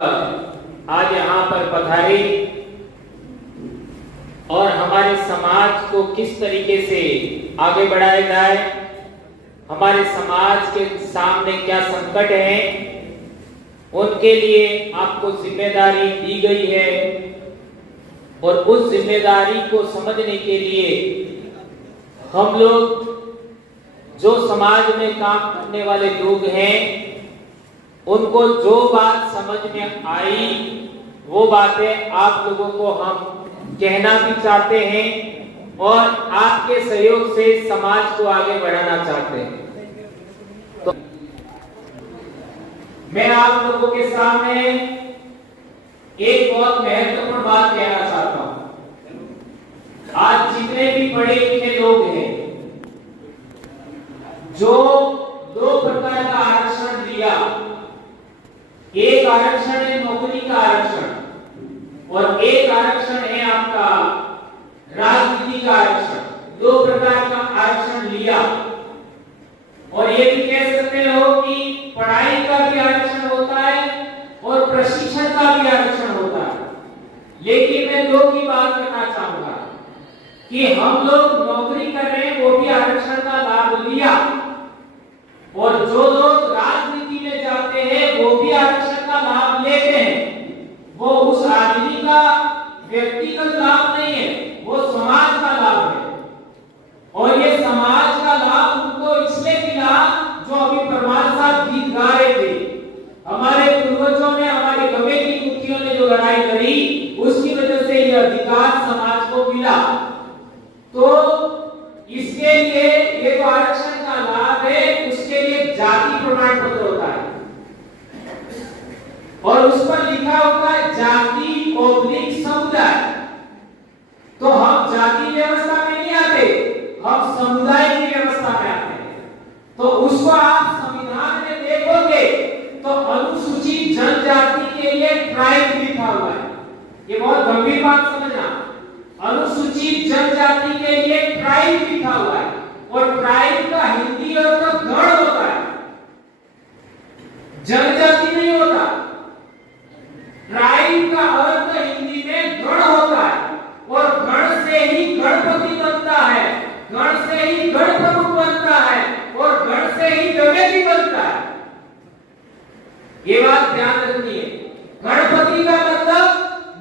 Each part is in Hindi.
आज यहाँ पर पधारे और हमारे समाज को किस तरीके से आगे बढ़ाया जाए, हमारे समाज के सामने क्या संकट है, उनके लिए आपको जिम्मेदारी दी गई है। और उस जिम्मेदारी को समझने के लिए हम लोग जो समाज में काम करने वाले लोग हैं, उनको जो बात समझ में आई वो बातें आप लोगों को हम कहना भी चाहते हैं और आपके सहयोग से समाज को आगे बढ़ाना चाहते हैं। तो मैं आप लोगों के सामने एक बहुत महत्वपूर्ण बात कहना चाहता हूं। आज जितने भी पढ़े लिखे लोग हैं, जो दो प्रकार का आरक्षण लिया, एक आरक्षण है नौकरी का आरक्षण और एक आरक्षण है आपका राजनीति का आरक्षण। दो प्रकार का आरक्षण लिया और ये भी कह सकते हो कि पढ़ाई का भी आरक्षण होता है और प्रशिक्षण का भी आरक्षण होता है। लेकिन मैं दो की बात करना चाहूंगा कि हम लोग नौकरी कर रहे हैं, वो भी आरक्षण का लाभ लिया, और जो लोग राजनीति में जाते हैं वो भी आरक्षण का लाभ लेते हैं। वो उस आदमी का व्यक्तिगत लाभ नहीं है, वो समाज का लाभ है। और ये समाज का लाभ उनको इसलिए मिला, जो अभी परमार साहब गीत गा रहे थे, हमारे पूर्वजों ने, हमारे गवे की कुतियों ने जो लड़ाई लड़ी, उसकी वजह से यह अधिकार समाज को मिला। तो इसके लिए ये जो आरक्षण का लाभ है, उसके लिए जाति प्रमाण पत्र होता है और उस पर लिखा होता है जाति ओब्लिक समुदाय। तो हम जाति व्यवस्था में नहीं आते, हम समुदाय की व्यवस्था में आते हैं। तो उसको आप संविधान में देखोगे तो अनुसूचित जनजाति के लिए ट्राइब लिखा हुआ है। ये बहुत गंभीर बात समझना, अनुसूचित जनजाति के लिए ट्राइब लिखा हुआ है और ट्राइब का हिंदी अर्थ तो गण होता है, जनजाति नहीं होता। ट्राइब का अर्थ हिंदी में गण होता है और गण से ही गणपति बनता है, गण से ही गण प्रमुख बनता है और गण से ही गणपति बनता है। ये बात ध्यान रखनी है। गणपति का मतलब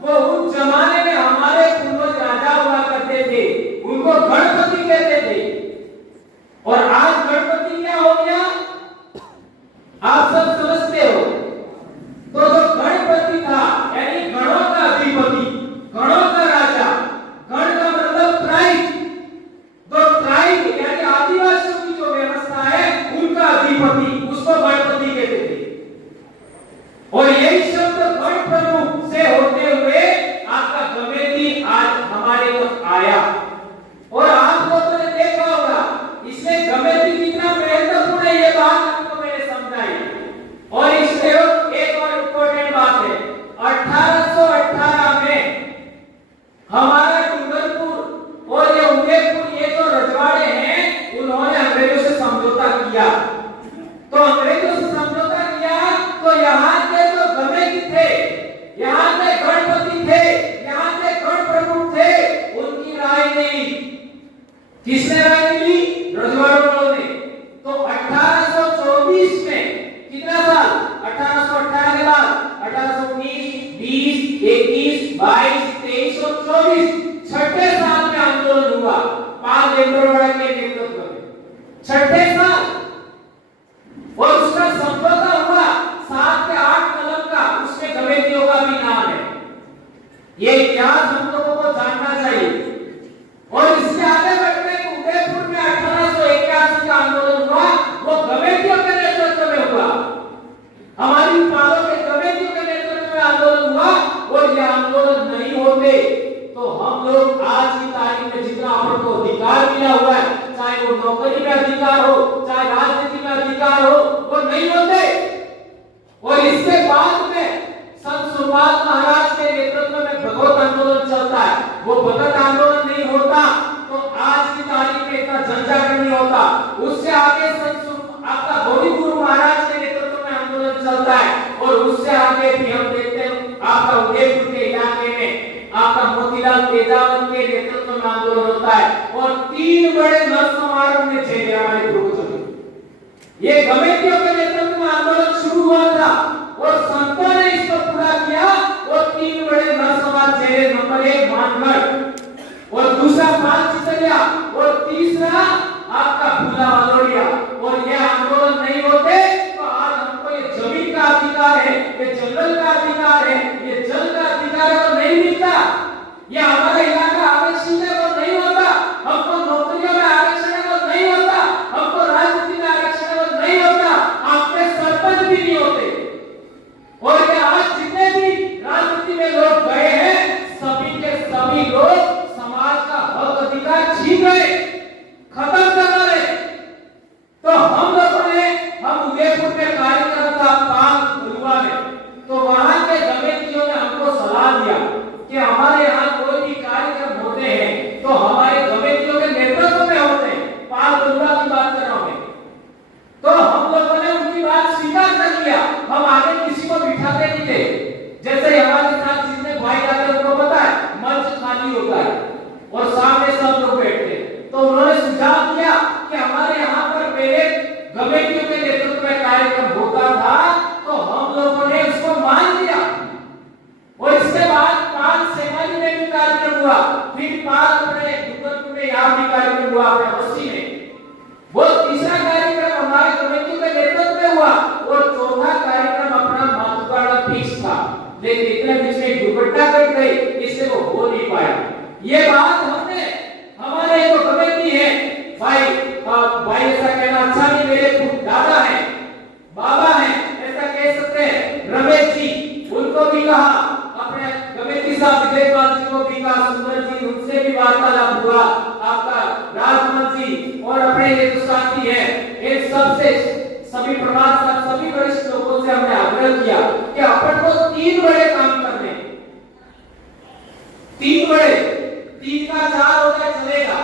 वो उस जमाने में हमारे पूर्वज राजा हुआ करते थे, उनको गणपति कहते थे। और आज गणपति क्या हो गया, आप सब समझते हो। तो जो गणपति था यानी गणों का अधिपति, गणों का राजा, गण का मतलब ट्राइब, तो ट्राइब यानी आदिवासियों की जो व्यवस्था है उनका अधिपति, उसको गणपति कहते थे। और यही शब्द गण प्रमुख से होते हुए आपका गवेती आज हमारे तक आया। और आप लोगों ने देखा होगा इसमें गवेती कितना महत्वपूर्ण है, ये बात आपको मैंने समझाई। और इसमें एक और इम्पोर्टेंट बात है, 1818 में हमारा डूंगरपुर और ये उदयपुर, ये जो रजवाड़े हैं, उन्होंने अंग्रेजों से समझौता किया। तो अंग्रेजों से समझौता किया तो यहाँ के जो गवेती थे, यहाँ के गणपति थे, यहाँ के गण प्रमुख थे, उनकी राय नहीं। किसने राय ली? रजवाड़ों वालों ने। तो 1824 में कितना साल, 1818 के बाद 1819, 20, 21, 22, 23 और 24, छठे साल में आंदोलन हुआ पाल देवरवाड़ा के नेतृत्व में, छठे साल। और उसका समझौता हुआ 7 से 8 कलम का, उसमें गवेतियों का भी नाम है। ये इतिहास हम लोगों को जानना चाहिए। और इससे आगे बढ़ते उदयपुर में 1881 का आंदोलन हुआ, वो गवेतियों के नेतृत्व में हुआ, हमारी पालों के गवेतियों के नेतृत्व में आंदोलन हुआ। और ये आंदोलन नहीं होते तो हम लोग आज की तारीख में जितना हमको अधिकार मिला हुआ है, चाहे वो नौकरी का अधिकार हो, तेजावन के नेतृत्व में आंदोलन होता है और 3 बड़े नरसंहार ने झेले हमारे पूर्वजों ने। ये गमेटियों के नेतृत्व में आंदोलन शुरू हुआ था और संतों ने इसको पूरा किया और 3 बड़े नरसंहार झेले। नंबर 1 मानगढ़ और दूसरा पाल चितरिया और तीसरा आपका भूला वालोड़िया। और ये आंदोलन नहीं होते तो आज हमको ये जमीन का अधिकार है, ये जंगल का अधिकार है, ये जल का अधिकार है वो नहीं मिलता। ये हमारा इलाका आरक्षित है वो नहीं होता, हमको नौकरियों में आरक्षण है वो नहीं होता, हमको राजनीति में आरक्षण है वो नहीं होता, आपके सरपंच भी नहीं होते। और ये आज जितने भी राजनीति में लोग गए हैं सभी के सभी लोग समाज का हक अधिकार छीन रहे, खत्म कर रहे। तो हम लोगों ने हम उदयपुर में कार्यक्रम था पांच बलुआ में, तो वहां के कमेटियों ने हमको सलाह दिया कि हमारे यहाँ कोई भी कार्यक्रम होते हैं तो हमारे कमेटियों के नेतृत्व में होते हैं। पांच बलुआ की बात कर रहा हूं मैं। तो हम लोगों ने उनकी बात स्वीकार कर लिया, हम आगे किसी को बिठाते नहीं थे। जैसे हमारे साथ जितने भाई आते हैं उनको पता है मंच खाली होता है और सामने सब लोग बैठते हैं। तो उन्होंने सुझाव दिया कि हमारे यहाँ पर पहले कमेटियों के नेतृत्व में कार्यक्रम होता था तो हम लोगों ने उसको मान लिया और इसके बाद पांच सेवाली में भी कार्यक्रम हुआ, फिर पांच अपने डूंगरपुर में यहाँ भी कार्यक्रम हुआ अपने बस्ती में। वो तीसरा कार्यक्रम हमारे कमेटियों के नेतृत्व में हुआ और चौथा कार्यक्रम अपना मातुकाड़ा फिक्स था, लेकिन इतने बीच में दुर्घटना घट गई इसलिए वो हो नहीं पाया। ये बात हमने हमारे जो कमेटी है भाई ऐसा कहना अच्छा नहीं, मेरे दादा है बाबा है ऐसा कह सकते हैं, रमेश जी उनको भी कहा, अपने कमेटी साहब विजयपाल जी को भी कहा, सुंदर जी उनसे भी वार्तालाप हुआ, आपका राजमन जी और अपने ये जो साथी है इन सबसे सभी प्रभात साहब सभी वरिष्ठ लोगों से हमने आग्रह किया कि अपन को 3 बड़े काम करने, 3 बड़े, 3 का 4 हो जाए चलेगा।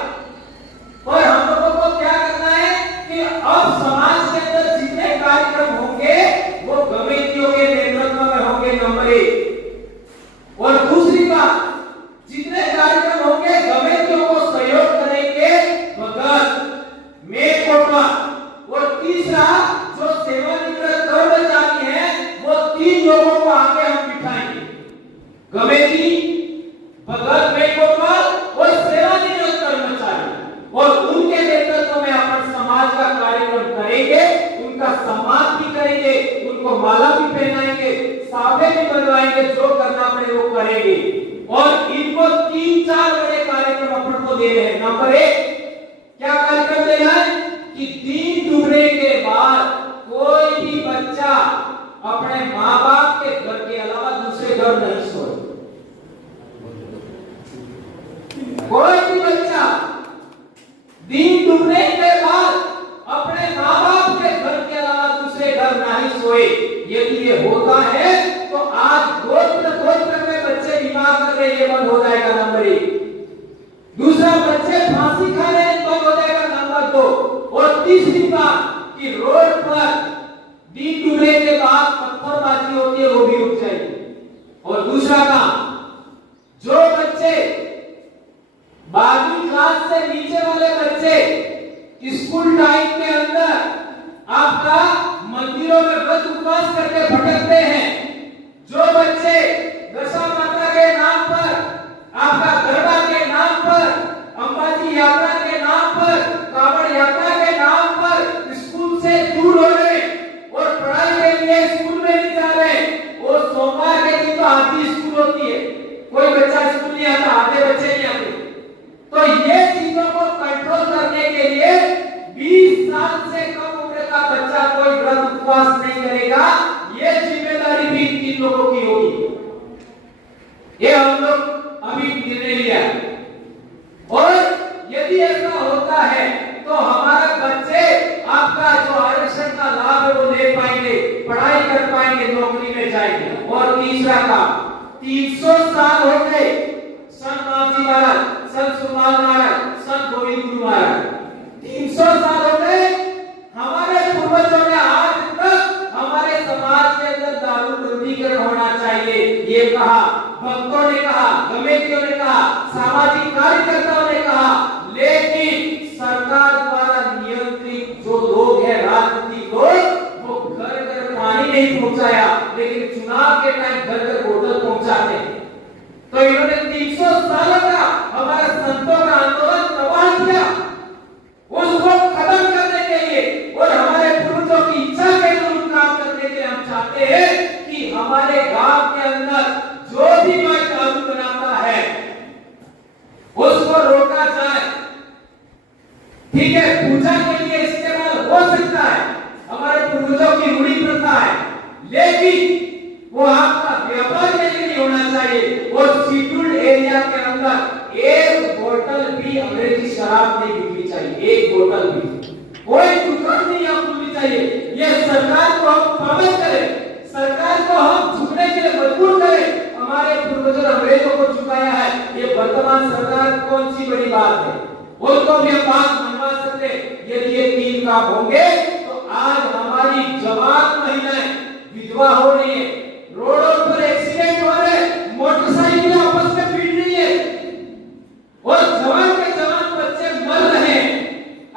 और हम लोगों को क्या करना है कि अब समाज के अंदर जितने कार्यक्रम होंगे वो कमेटियों के नेतृत्व में होंगे, नंबर 1। और दूसरी बात, जितने कार्यक्रम होंगे कमेटियों को सहयोग करेंगे भगत मेकोटवा। और तीसरा जो सेवानिवृत्त कर्मचारी हैं वो 3 लोगों को आगे हम बिठाएंगे, कमेटी, भगत मेकोटवा और सेवानिवृत्त कर्मचारी, और उनके नेतृत्व में अपन समाज का कार्यक्रम करेंगे, उनका सम्मान भी करेंगे, उनको माला भी पहनाएंगे, साफे भी बनवाएंगे, जो करना पड़े वो करेंगे। और इनको 3-4 बड़े कार्यक्रम अपन को देने हैं। नंबर 1 क्या कार्यक्रम देना है कि दिन डूबने के बाद कोई भी बच्चा अपने माँ बाप के घर के अलावा दूसरे घर नहीं सोए। कोई भी बच्चा दिन डूबने के बाद अपने माँ बाप के घर के अलावा दूसरे घर नहीं सोए। यदि ये होता है तो आज गोत्र में बच्चे बीमार कर रहे, ये बंद हो जाएगा, नंबर 1। दूसरा, बच्चे फांसी खा रहे हैं, बंद हो जाएगा, नंबर 2। और तीसरी बात कि रोड पर दिन डूबने के बाद पत्थरबाजी होती है वो भी रुक जाएगी। और दूसरा काम, जो बच्चे 12वीं क्लास से नीचे वाले बच्चे स्कूल टाइम के अंदर आपका मंदिरों में व्रत उपवास करके भटकते हैं, जो बच्चे दशा माता के नाम पर, आपका गरबा के नाम पर, अंबाजी यात्रा के नाम पर, कांवड़ यात्रा के नाम पर स्कूल से दूर हो रहे और पढ़ाई के लिए स्कूल में नहीं जा रहे, वो सोमवार के दिन तो आधी स्कूल होती है, कोई बच्चा स्कूल नहीं आता, आधे बच्चे नहीं आते। तो ये चीजों को कंट्रोल करने के लिए 20 साल से कम उम्र का बच्चा कोई व्रत उपवास नहीं करेगा, ये जिम्मेदारी भी 3 लोगों की होगी। ये हम लोग अभी निर्णय लिया। और यदि ऐसा होता है तो हमारे बच्चे आपका जो आरक्षण का लाभ है वो ले पाएंगे, पढ़ाई कर पाएंगे, नौकरी में जाएंगे। और तीसरा काम, 300 साल हो गए संत नामजी महाराज, संत सुरमाल महाराज, संत गोविंद गुरु महाराज, 300 साल हो गए। हमारे पूर्वजों ने आज तक हमारे समाज के अंदर दारू बंदीकरण होना चाहिए ये कहा, भक्तों ने कहा, कमेटियों ने कहा, सामाजिक कार्यकर्ताओं ने कहा, लेकिन सरकार द्वारा नियंत्रित जो लोग हैं, राजनीतिक लोग, वो घर घर पानी नहीं पहुंचाया, लेकिन चुनाव के टाइम घर घर बोतल पहुंचाते हैं। तो इन्होंने 300 सालों का हमारे संतों का आंदोलन तबाह किया, उसको खत्म करने के लिए और हमारे पूर्वजों की इच्छा के अनुरूप काम करने के लिए हम चाहते हैं कि हमारे गांव के अंदर जो भी कोई कानून बनाता है उसको रोका जाए। ठीक है, पूजा के लिए इस्तेमाल हो सकता है, हमारे पूर्वजों की रूढ़ी प्रथा है, लेकिन वो आपका व्यापार के लिए नहीं होना चाहिए। और शेड्यूल्ड एरिया के अंदर एक बोतल भी अंग्रेजी शराब नहीं बिकनी चाहिए, एक बोतल भी, कोई दुकान नहीं यहाँ खुलनी चाहिए। ये सरकार को हम पाबंद करें, सरकार को हम झुकने के लिए मजबूर करें। हमारे पूर्वजों ने अंग्रेजों को झुकाया है, ये वर्तमान सरकार कौन सी बड़ी बात है, उनको भी हम बात मनवा सकते। यदि ये 3 काम होंगे तो आज हमारी जवान महिलाएं विधवा हो रही है, रोडों पर एक्सीडेंट हो रहे, मोटरसाइकिल आपस में भिड़ रही है और जवान के जवान बच्चे मर रहे हैं,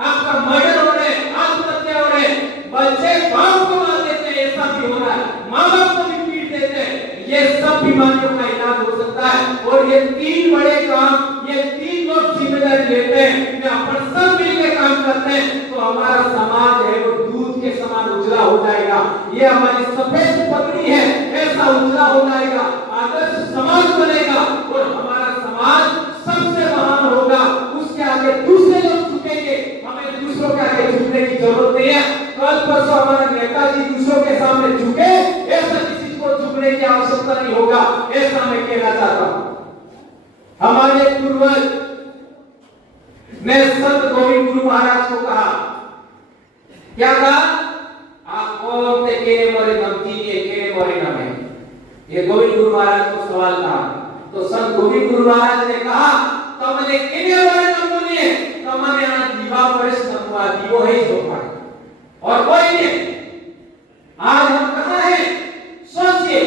आपका मर्डर हो रहे, आत्महत्या हो रहे, बच्चे बाप को मार देते हैं, ऐसा भी हो रहा है, माँ बाप को भी पीट देते हैं। ये सब बीमारियों का इलाज हो सकता है। और ये 3 बड़े काम, ये 3 लोग जिम्मेदारी लेते हैं, अपन सब मिलकर काम करते हैं तो हमारा समाज है वो दूध के समान उजला हो जाएगा। ये हमारी सफेद पगड़ी है, ऐसा उजला हो जाएगा, आदर्श समाज बनेगा और हमारा समाज सबसे महान होगा। उसके आगे दूसरे लोग झुकेंगे, हमें दूसरों के आगे झुकने की जरूरत नहीं है। कल परसों हमारा नेताजी दूसरों के सामने झुके, ऐसा किसी को झुकने की आवश्यकता नहीं होगा, ऐसा मैं कहना चाहता हूं। हमारे पूर्वज ने संत गोविंद गुरु महाराज को कहा, क्या कहा? आप कौन थे के मोरे नमती के मोरे नामे, ये गोविंद गुरु महाराज को सवाल कहा। तो संत गोविंद गुरु महाराज ने कहा, तमने केने मोरे नमोनिए, तमने आ दीवा परिस नमवा दीवो है सोपा, और कोई नहीं। आज हम कहां हैं सोचिए,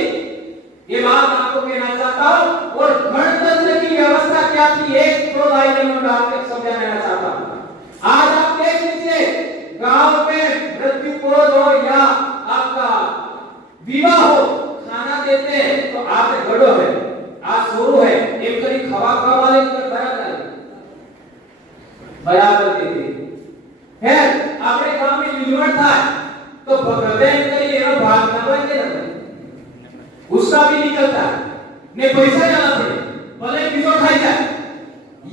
ये बात आपको कहना चाहता हूं। और गणतंत्र की व्यवस्था क्या थी, 1-2 लाइनों में आपको समझाना चाहता हूं। आज आप देख लीजिए, गांव में मृत्यु कोद हो या आपका विवाह हो, खाना देते हैं तो आप गड़ो है, आज सोरो है, एक करी खवा वाले बराबर देते है। अपने गांव में लिमिट था तो भगदेन करी ये भाग ना के ना उसका भी निकलता ने पैसा जाना पड़े, भले किसो खाई जाए।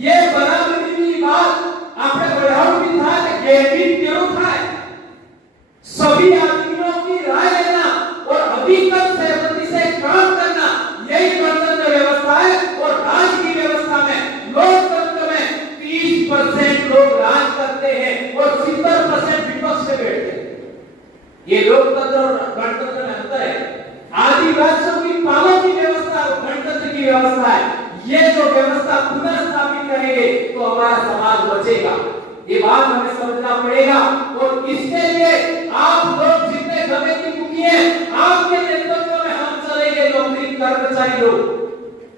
ये बराबर की बात आपने बढ़ाओ भी था कि भी क्यों था, सभी आदमियों की राय लेना और अधिकतम सहमति से काम करना, यही गणतंत्र व्यवस्था है। और राज की व्यवस्था में, लोकतंत्र में 30% लोग राज करते हैं और 70% विपक्ष में बैठते हैं। ये लोकतंत्र और गणतंत्र में अंतर है। आदिवासियों की पालों की व्यवस्था गणतंत्र की व्यवस्था है। ये जो व्यवस्था पुनर्स्थापित करेंगे तो हमारा समाज बचेगा, ये बात हमें समझना पड़ेगा। और इसके लिए आप लोग जितने समिति मुखी हैं, आपके नेतृत्व में हम चलेंगे, नौकरी कर्मचारी लोग,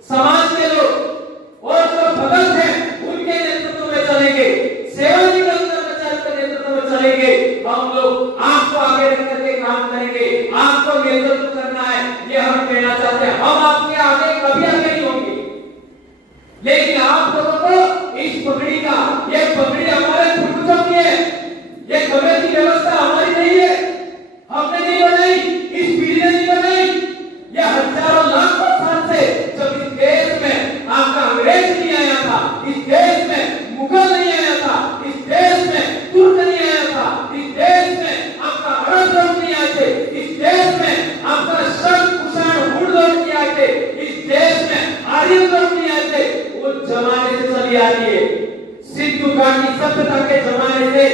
समाज के लोग और जो भगत हैं उनके नेतृत्व में चलेंगे, सेवानिवृत्त कर्मचारी के नेतृत्व में चलेंगे। हम लोग आपको आगे रख करके काम करेंगे, आपको नेतृत्व करना है, ये हम कहना चाहते हैं। हम आपके आगे कभी आगे नहीं होंगे, लेकिन आप लोगों को इस पगड़ी का, ये पगड़ी हमारे पूर्वजों की है, ये कमेटी की व्यवस्था हमारी नहीं है, हमने नहीं बनाई, इस पीढ़ी ने नहीं बनाई। ये हजारों लाखों साल से जब इस देश में आपका अंग्रेज नहीं आया था, इस देश में मुगल नहीं आया था, इस देश में तुर्क नहीं आया था, इस देश में आपका अरब लोग नहीं आए थे, इस देश में आपका शक कुषाण हुण लोग नहीं आए थे, इस देश में आर्य लोग नहीं आए थे। उस जमाने से चली आ रही है, सिंधु घाटी सभ्यता के जमाने से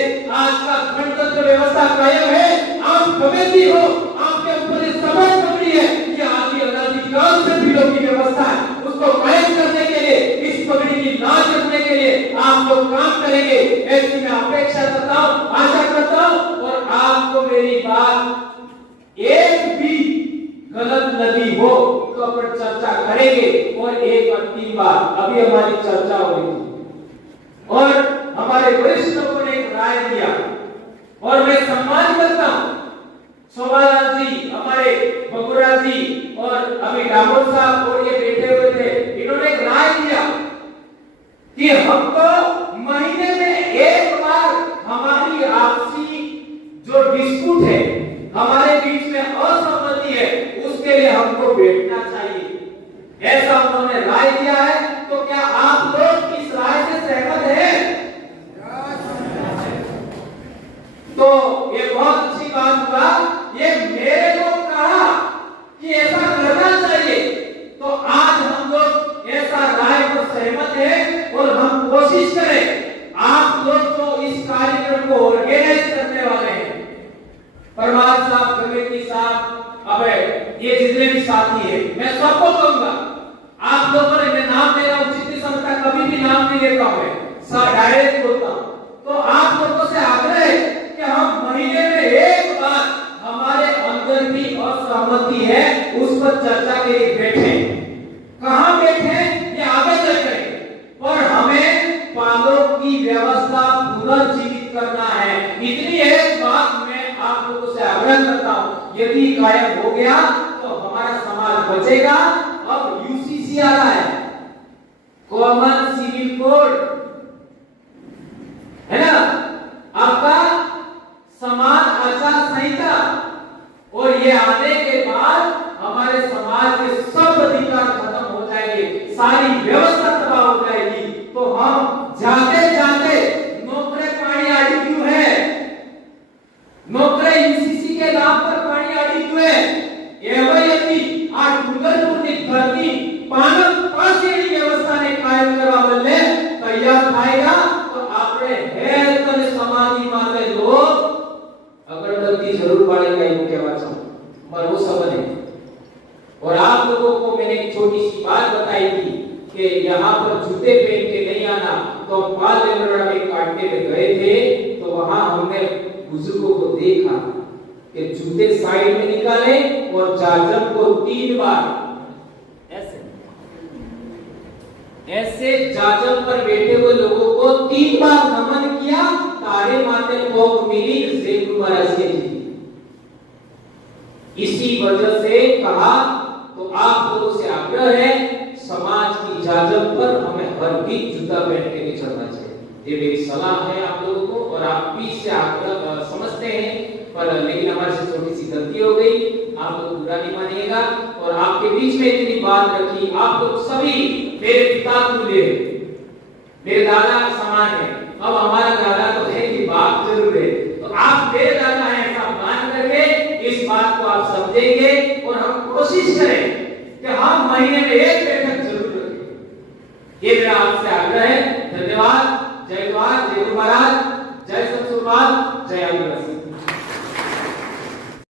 आज का गणतंत्र व्यवस्था कायम है। आप कमेटी हो, आपके ऊपर ये समझ पकड़ी है, ये आदि अनादि काल से भी लोग की व्यवस्था है, उसको कायम करने के लिए, इस पगड़ी की लाज रखने के लिए आप लोग काम करेंगे, ऐसी मैं अपेक्षा करता हूं, आशा करता हूं। और आपको मेरी बात एक भी गलत लगी हो तो अपन चर्चा करेंगे। और एक अंतिम बात अभी हमारी चर्चा हो रही थी और हमारे वरिष्ठ लोगों ने एक राय दिया और मैं सम्मान करता हूं शोभालाल जी, हमारे बबूरा जी और अभी डामोर साहब और ये बैठे हुए थे, इन्होंने एक राय दिया कि हमको महीने में एक बार हमारी आपसी जो डिस्प्यूट है, हमारे बीच में असहमति है, उसके लिए हमको बैठना चाहिए। ऐसा उन्होंने राय दिया है। तो क्या आप लोग इस राय से सहमत हैं? तो ये बहुत अच्छी बात हुआ। ये मेरे को कहा कि ऐसा करना चाहिए, तो आज हम लोग ऐसा राय पर सहमत हैं और हम कोशिश करें आप लोग जो इस कार्यक्रम को ऑर्गेनाइज करने वाले हैं, परमार साहब, कमेटी साहब, अब ये जितने भी साथी हैं, मैं सबको कहूंगा आप लोगों ने, मैं नाम ले रहा हूं, जितनी संस्था कभी भी नाम नहीं लेता हूं, मैं डायरेक्ट बोलता हूं, तो आप लोगों से आग्रह है कि हम महीने में एक बार हमारे अंदर भी असहमति है उस पर चर्चा के लिए बैठें। कहां बैठें ये आगे तय करेंगे, और हमें पालों की व्यवस्था पुनर्जीवित करना है। इतनी एक बात मैं आप लोगों से आग्रह करता हूं, यदि गायब हो गया तो हमारा समाज बचेगा। अब यूसीसी आ रहा है, कॉमन सिविल कोड, है ना, आपका समान आचार संहिता, और ये आने के बाद हमारे समाज के सब अधिकार खत्म हो जाएंगे, सारी व्यवस्था तबाह हो जाएगी। तो हम जाते जाते नौकरे पानी आड़ी क्यों है, नौकरे यूसीसी के नाम पर पानी आड़ी क्यों है, ये वही आज डूंगरपुर की धरती पानक पासेड़ी व्यवस्था ने कायम करवा बदले तैयार थाएगा। तो आपने हेर कर समाधि माते लोग अगरबत्ती जरूर पालेगा, ये कहवा चाहूं, पर वो सब नहीं। और आप लोगों को मैंने एक छोटी सी बात बताई थी कि यहाँ पर जूते पहन के नहीं आना, तो पाल लेवड़ा में काटने में गए थे, तो वहां हमने बुजुर्गों को देखा कि जूते साइड में निकाले और जाजम को 3 बार ऐसे जाजम पर बैठे हुए लोगों को 3 बार नमन किया। तारे माते को मिली जैन महाराज के जी, इसी वजह से कहा। तो आप लोगों से आग्रह है, समाज की जाजम पर हमें हर भी जूता पहन के नहीं चलना चाहिए। ये मेरी सलाह है आप लोगों को, और आप भी इससे आग्रह समझते हैं, पर लेकिन हमारे से छोटी सी गलती हो गई, आप लोग बुरा नहीं मानिएगा। और आपके बीच में इतनी बात रखी, आप लोग सभी मेरे पिता तुल्य, मेरे दादा समान है। अब हमारा दादा तो है कि बाप जरूर है, तो आप मेरे दादा हैं ऐसा मान करके इस बात को आप समझेंगे, और हम कोशिश करें कि हम महीने में एक बैठक जरूर रखें। ये मेरा आपसे आग्रह है।